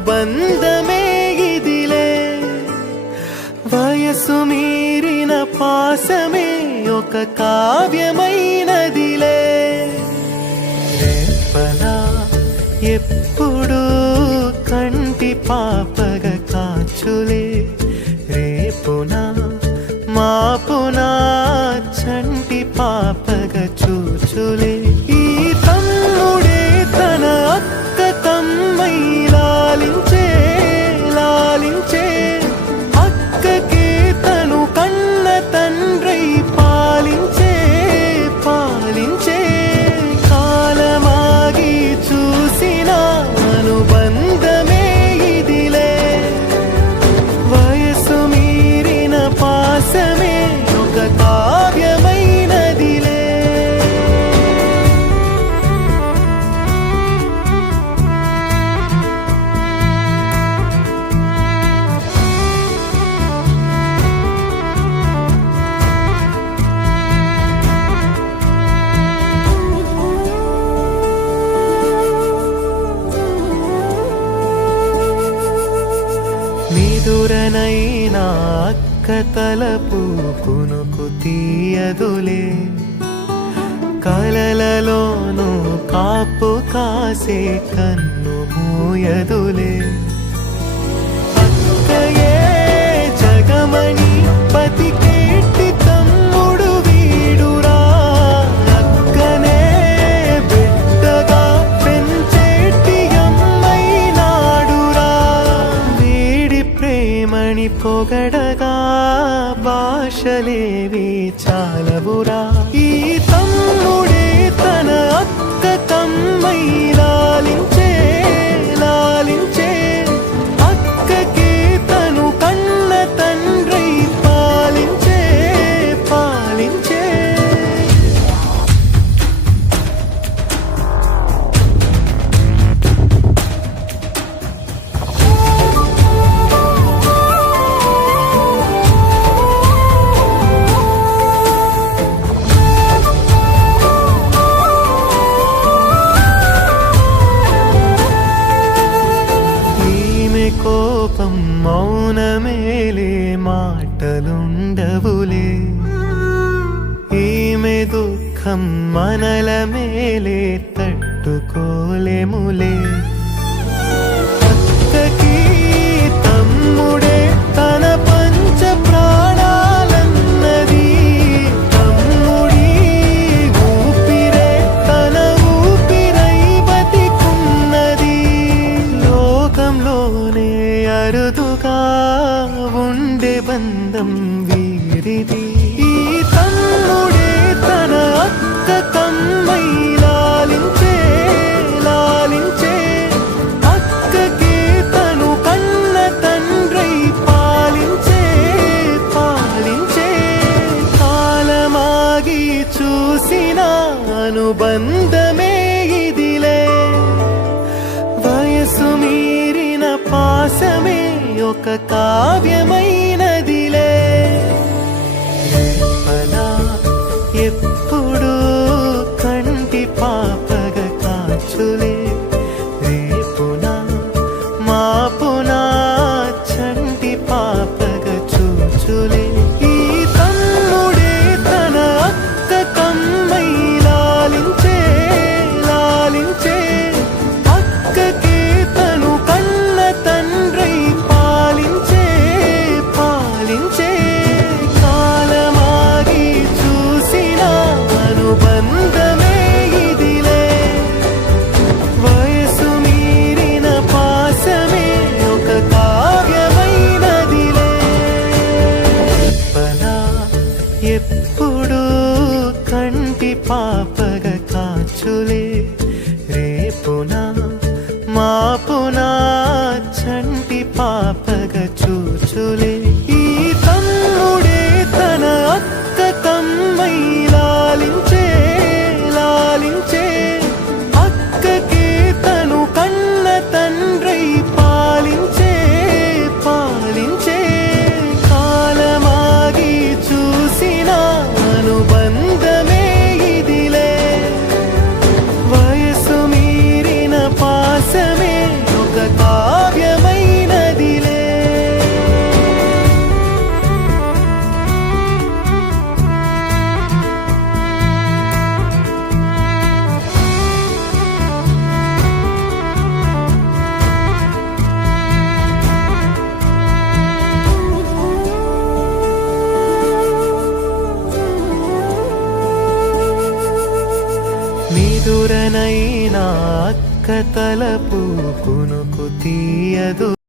అనుబంధమే ఇదిలే. వయసు మీరిన పాసమే ఒక కావ్యమైనదిలే. రేపలా ఎప్పుడు కంటి పాపగ కాచులే. రేపునా మాపునా చంటి పాపగ చూచులే. ఈ తమ్ముడే తన అక్క తమ్మై లాలించే లాలించే. అక్కకే తను కన్న తండ్రై పాలించే పాలించే. కాలమాగి చూసిన అనుబంధమే ఇదిలే. వయసు మీరిన పాసమే ఒక కావ్యమైనదిలే. నిదురనైనా అక్క తలపు కునుకు తీయదులే. కలలలోనూ కాపు కాసే కన్ను మూయదులే. అక్కయే జగమణి పతికేటి తమ్ముడు వీడురా. అక్కనే బిడ్డగా పెంచేటి అమ్మైనాడురా. వీడి ప్రేమని పొగడగా భాషలేవి చాలవురా. ఈ తమ్ముడే తన అక్క తమ్మై లాలించే లాలించే. అక్కకే తను కన్న తండ్రై పాలించే పాలించే. కోపం మౌనమేలే మాటలుండవులే. ఈమె దుఃఖం మనల మేలే తట్టుకోలేములే. అక్కకి తమ్ముడే తన పంచ ప్రాణాలన్నది. తమ్ముడి ఊపిరే తన ఊపిరై బతికున్నది. లోకంలోనే అరుదుగా ఉండే బంధం వీరిది. ఈ తమ్ముడే తన అక్క తమ్మై లాలించే లాలించే. అక్కకే తను కన్న తండ్రై పాలించే పాలించే. కాలమాగి చూసిన అనుబంధమే ఇదిలే. వయసు మీరిన పాసమే ఒక కావ్యమైనదిలే. రేపలా ఎప్పుడు కంటి పాపగ కాచులే. రేపునా మాపునా చంటి పాపగ చూచులే. ఈ తమ్ముడే తన అక్క తమ్మై లాలించే లాలించే. అక్కకే తను కన్న తండ్రై పాలించే పాలించే. కాలమాగి చూసిన అనుబంధమే ఇదిలే. వయసు మీరిన పాసమే ఒక కావ్యమైనదిలే. పలా ఎప్పుడు కంటి పాపగ కాచులే. రేపునా మాపునా చంటి పాపగ చూచులే. ఈ తమ్ముడే తన అక్క తమ్మై లాలించే లాలించే. అక్కకే తను కన్న తండ్రై పాలించే పాలించే. కాలమాగి చూసిన అనుబంధమే ఇదిలే. నిదురనైనా అక్క తలపు కునుకు తీయదు.